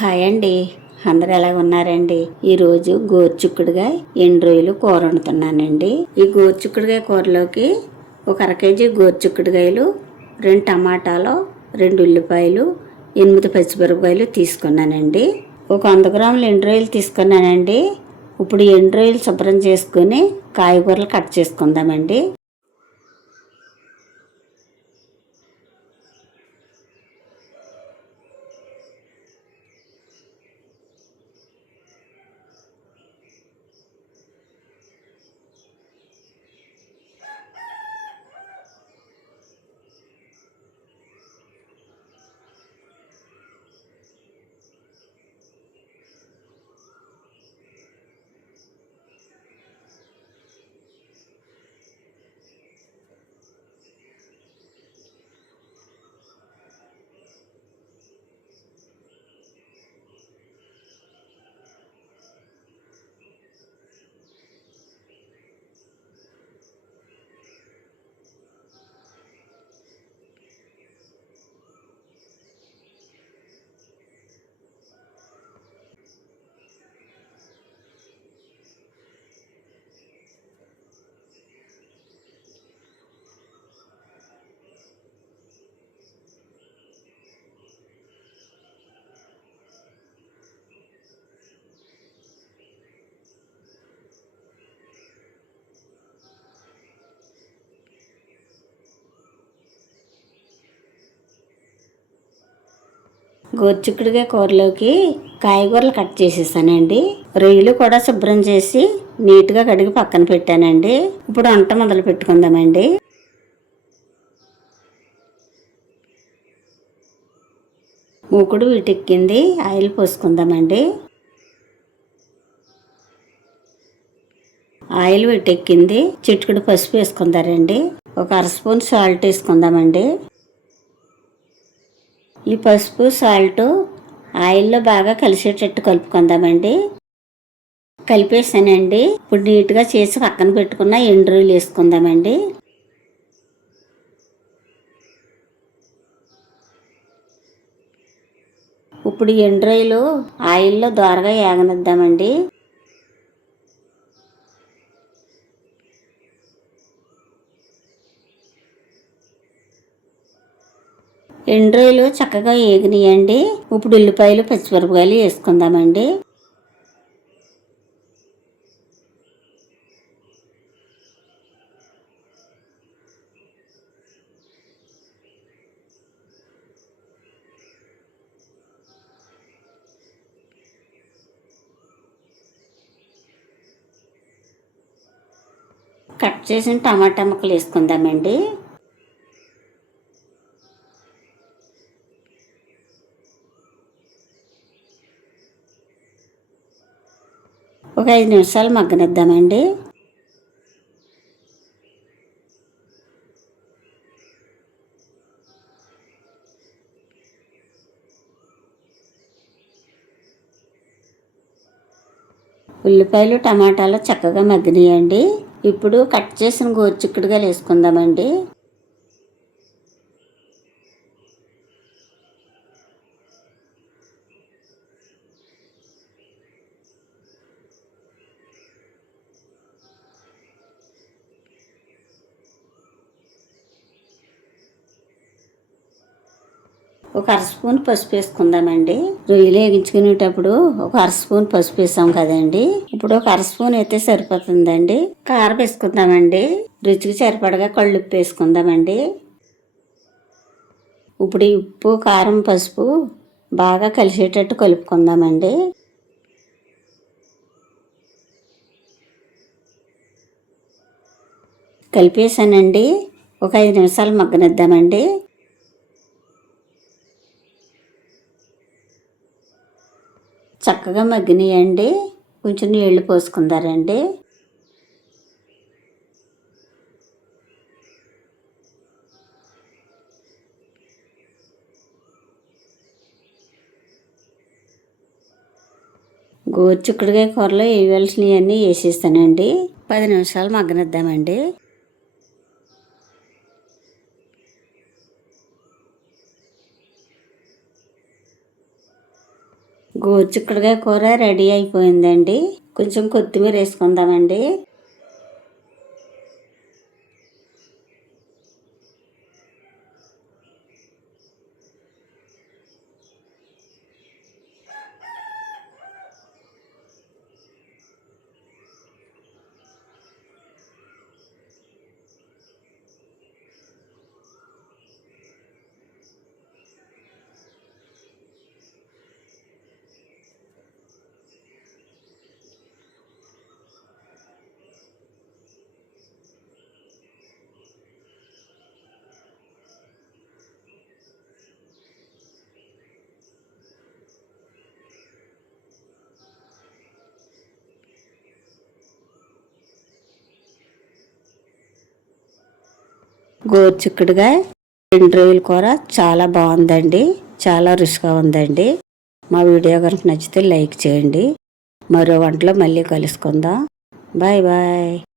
Hi అండి. అందరు ఎలాగ ఉన్నారండి? ఈరోజు గోరుచిక్కుడుగాయ ఎండు రొయ్యలు కూర వండుతున్నానండి. ఈ గోరుచిక్కుడుగాయ కూరలోకి ఒక అర కేజీ గోరుచిక్కుడుగాయలు, 2 టమాటాలు, 2 ఉల్లిపాయలు, 8 పచ్చిమిరపకాయలు తీసుకున్నానండి. ఒక 100 గ్రాములు ఎండు రొయ్యలు తీసుకున్నానండి. ఇప్పుడు ఎండు రొయ్యలు శుభ్రం చేసుకుని కాయగూరలు కట్ చేసుకుందామండి. గోరుచిక్కుడుగాయ కూరలోకి కాయగూరలు కట్ చేసేసానండి. రొయ్యలు కూడా శుభ్రం చేసి నీట్గా కడిగి పక్కన పెట్టానండి. ఇప్పుడు వంట మొదలు పెట్టుకుందామండి. మూకుడు వీటెక్కింది. ఆయిల్ పోసుకుందామండి. ఆయిల్ వీటెక్కింది. చిటికెడు పసుపు వేసుకుందారండి. ఒక అర స్పూన్ సాల్ట్ వేసుకుందామండి. ఈ పసుపు సాల్ట్ ఆయిల్లో బాగా కలిసేటట్టు కలుపుకుందామండి. కలిపేసానండి. ఇప్పుడు నీట్గా చేసి పక్కన పెట్టుకున్న ఎండు రొయ్యలు వేసుకుందామండి. ఇప్పుడు ఎండు రొయ్యలు ఆయిల్లో దోరగా ఏగనిద్దామండి. ఎండు రొయ్యలు చక్కగా ఏగినాయండి. ఇప్పుడు ఉల్లిపాయలు పచ్చిమిరపకాయలు వేసుకుందామండి. కట్ చేసిన టమాటా ముక్కలు వేసుకుందామండి. ఒక 5 నిమిషాలు మగ్గనిద్దామండి. ఉల్లిపాయలు టమాటాలు చక్కగా మగ్గినాయండి. ఇప్పుడు కట్ చేసిన గోరుచిక్కుడుగాయలు వేసుకుందామండి. ఒక అర స్పూన్ పసుపు వేసుకుందామండి. రొయ్యలు వేగించుకునేటప్పుడు ఒక అర స్పూన్ పసుపు వేసాం కదండి. ఇప్పుడు ఒక అర స్పూన్ అయితే సరిపోతుందండి. కారం వేసుకుందామండి. రుచికి సరిపడగా కళ్ళుప్పు వేసుకుందామండి. ఇప్పుడు ఈ ఉప్పు కారం పసుపు బాగా కలిసేటట్టు కలుపుకుందామండి. కలిపేసానండి. ఒక 5 నిమిషాలు మగ్గనిద్దామండి. చక్కగా మగ్గినాయండి. కొంచెం నీళ్లు పోసుకుందారండి. గోరుచిక్కుడుగాయ కూరలో వేయవలసినవన్నీ వేసేస్తానండి. 10 నిమిషాలు మగ్గనిద్దామండి. గోరుచిక్కుడుకాయ కూర రెడీ అయిపోయిందండి. కొంచెం కొత్తిమీర వేసుకుందామండి. గోరుచిక్కుడుకాయ ఎండ్రాయిల కూర చాలా బాగుందండి. చాలా రుచిగా ఉందండి. మా వీడియో కనుక నచ్చితే లైక్ చేయండి. మరో వంటలో మళ్ళీ కలుసుకుందాం. Bye bye.